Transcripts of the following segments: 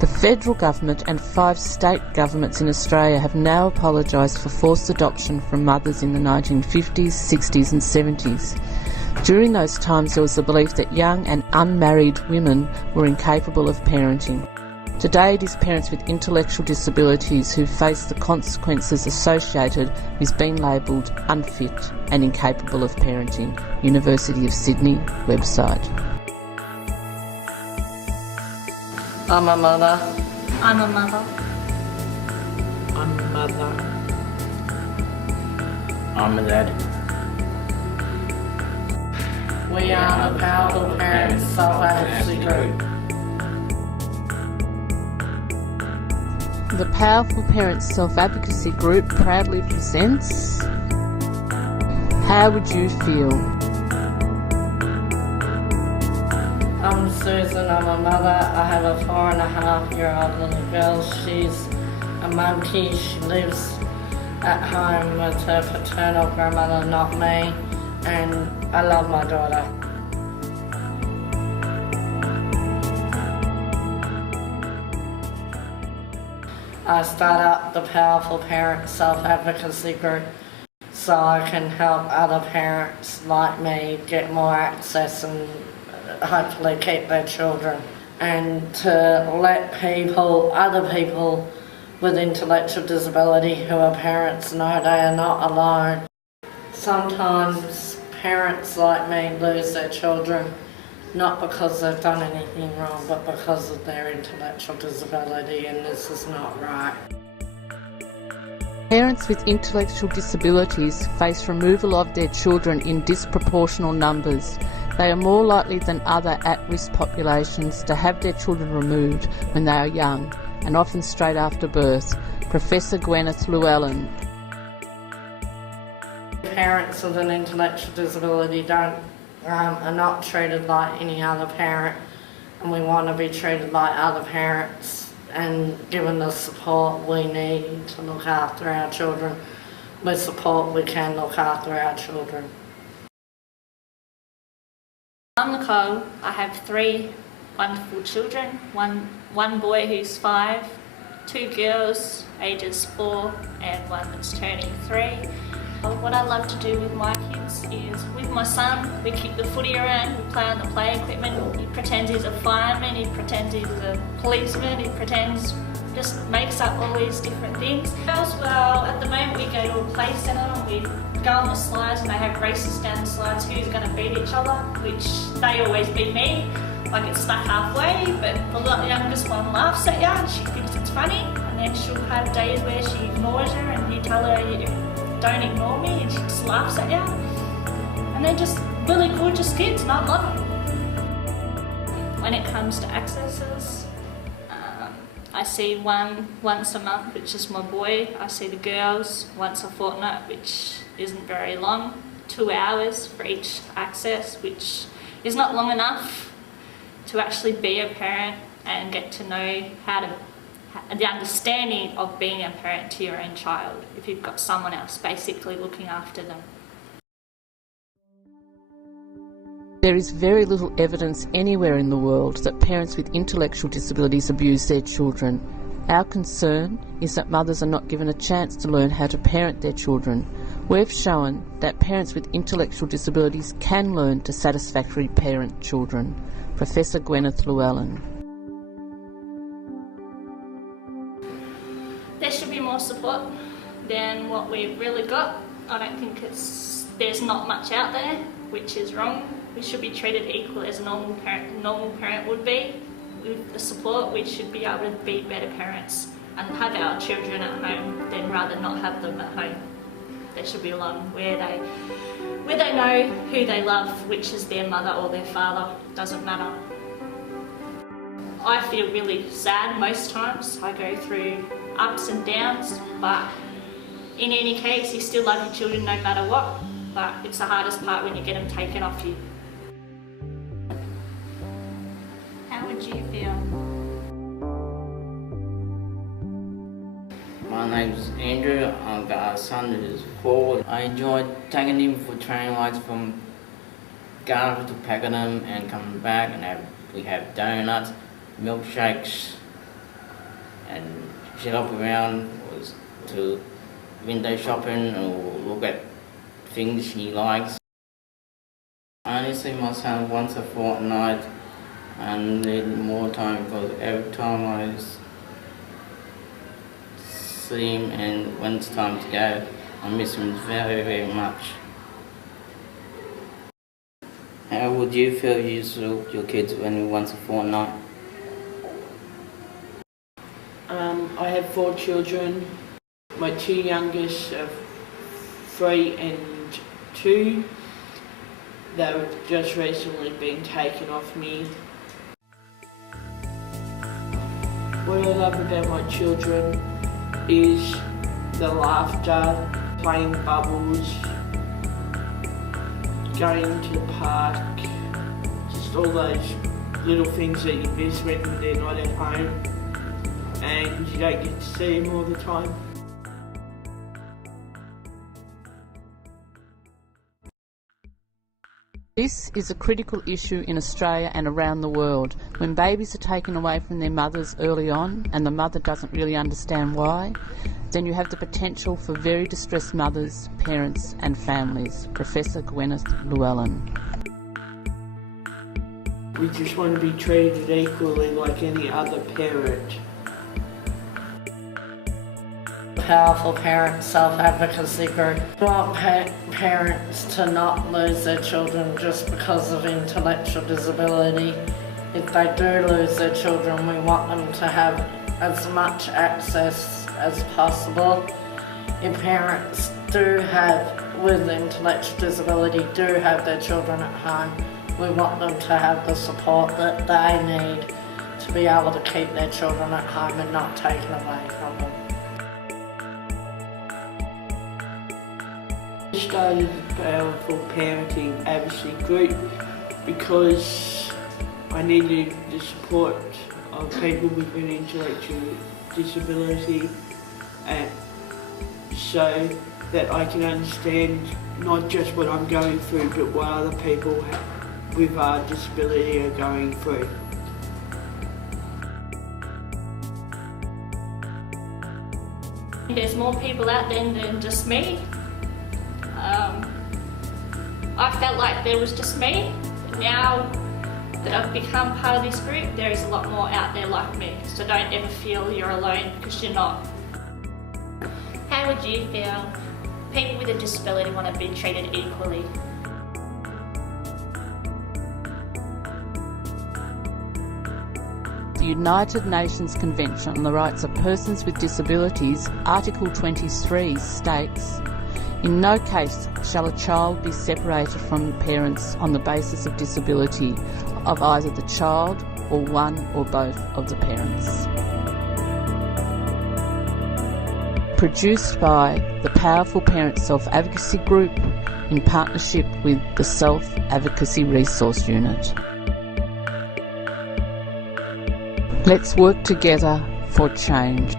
The federal government and 5 state governments in Australia have now apologised for forced adoption from mothers in the 1950s, 60s and 70s. During those times there was the belief that young and unmarried women were incapable of parenting. Today it is parents with intellectual disabilities who face the consequences associated with being labelled unfit and incapable of parenting. University of Sydney website. I'm a mother. I'm a mother. I'm a mother. I'm a dad. We are the Powerful Parents Self-Advocacy Group. The Powerful Parents Self-Advocacy Group proudly presents How Would You Feel? I'm Susan, I'm a mother. I have a 4.5-year-old little girl. She's a monkey. She lives at home with her paternal grandmother, not me, and I love my daughter. I start up the Powerful Parents Self-Advocacy Group so I can help other parents like me get more access and hopefully keep their children, and to let other people with intellectual disability who are parents know they are not alone. Sometimes parents like me lose their children not because they've done anything wrong, but because of their intellectual disability, and this is not right. Parents with intellectual disabilities face removal of their children in disproportional numbers. They are more likely than other at-risk populations to have their children removed when they are young, and often straight after birth. Professor Gwyneth Llewellyn. Parents with an intellectual disability are not treated like any other parent, and we want to be treated like other parents and given the support we need to look after our children. With support we can look after our children. I'm Nicole. I have 3 wonderful children, one boy who's 5, 2 girls ages 4 and one that's turning 3. What I love to do with my kids is, with my son, we kick the footy around, we play on the play equipment, he pretends he's a fireman, he pretends he's a policeman, he pretends, just makes up all these different things. Well, at the moment we go to a play centre and we go on the slides and they have races down the slides, who's going to beat each other, which they always beat me. I get stuck halfway, but the youngest one laughs at you and she thinks it's funny, and then she'll have days where she ignores her and you tell her, don't ignore me, and she just laughs at you. And they're just really gorgeous kids and I love them. When it comes to accesses, I see one once a month, which is my boy. I see the girls once a fortnight, which isn't very long. 2 hours for each access, which is not long enough to actually be a parent and get to know the understanding of being a parent to your own child if you've got someone else basically looking after them. There is very little evidence anywhere in the world that parents with intellectual disabilities abuse their children. Our concern is that mothers are not given a chance to learn how to parent their children. We've shown that parents with intellectual disabilities can learn to satisfactorily parent children. Professor Gwyneth Llewellyn. There should be more support than what we've really got. I don't think there's not much out there, which is wrong. We should be treated equal as a normal parent would be. With the support, we should be able to be better parents and have our children at home than rather not have them at home. There should be one where they know who they love, which is their mother or their father, doesn't matter. I feel really sad most times. I go through ups and downs, but in any case you still love your children no matter what, but it's the hardest part when you get them taken off you. How would you feel? My name's Andrew. I've got a son who's 4. I enjoy taking him for train rides from Garden to Pakenham and coming back, and we have donuts, milkshakes, and shop around, was to window shopping or look at things he likes. I only see my son once a fortnight and need more time because every time see him and when it's time to go, I miss him very, very much. How would you feel you saw your kids only once a fortnight? I have 4 children. My 2 youngest are 3 and 2. They've just recently been taken off me. What I love about my children is the laughter, playing bubbles, going to the park, just all those little things that you miss when they're not at home and you don't get to see them all the time. This is a critical issue in Australia and around the world. When babies are taken away from their mothers early on and the mother doesn't really understand why, then you have the potential for very distressed mothers, parents and families. Professor Gwyneth Llewellyn. We just want to be treated equally like any other parent. Powerful Parent Self-Advocacy Group. We want parents to not lose their children just because of intellectual disability. If they do lose their children, we want them to have as much access as possible. If parents with intellectual disability do have their children at home, we want them to have the support that they need to be able to keep their children at home and not taken away from them. I started the Powerful Parenting Advocacy Group because I needed the support of people with an intellectual disability, and so that I can understand not just what I'm going through but what other people with disability are going through. There's more people out there than just me. I felt like there was just me. Now that I've become part of this group, there is a lot more out there like me. So don't ever feel you're alone, because you're not. How would you feel? People with a disability want to be treated equally. The United Nations Convention on the Rights of Persons with Disabilities, Article 23 states, "In no case shall a child be separated from parents on the basis of disability of either the child or one or both of the parents." Produced by the Powerful Parent Self-Advocacy Group in partnership with the Self-Advocacy Resource Unit. Let's work together for change.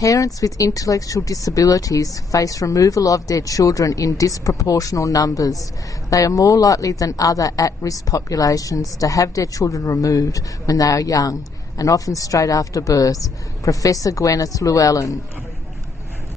Parents with intellectual disabilities face removal of their children in disproportional numbers. They are more likely than other at-risk populations to have their children removed when they are young, and often straight after birth. Professor Gwyneth Llewellyn.